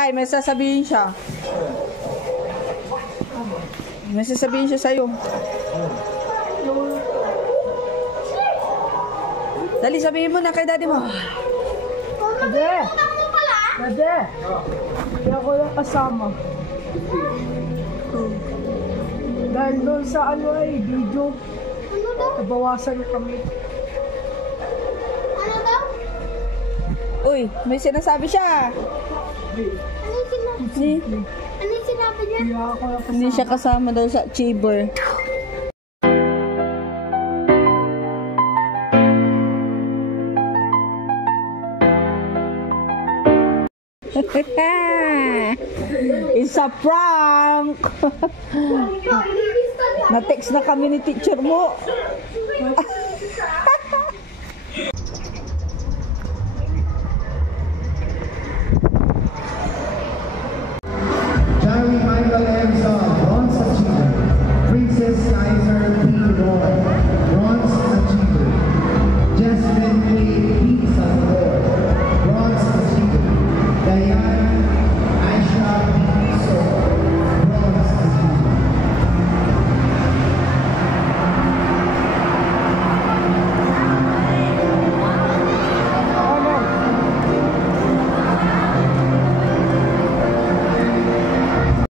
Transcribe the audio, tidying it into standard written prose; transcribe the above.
Tay, may sasabihin siya. May sasabihin siya sa'yo. Dali, sabihin mo na kay daddy mo. Dade! Dade! Hindi ako lang kasama. Dahil doon sa ano ay video, nabawasan kami. Ano daw? Uy, may sinasabi siya. Ano yung sinabi niya? Hindi ako lang kasama. Hindi siya kasama daw sa chamber. It's a prank! Na-text na kami ni teacher mo.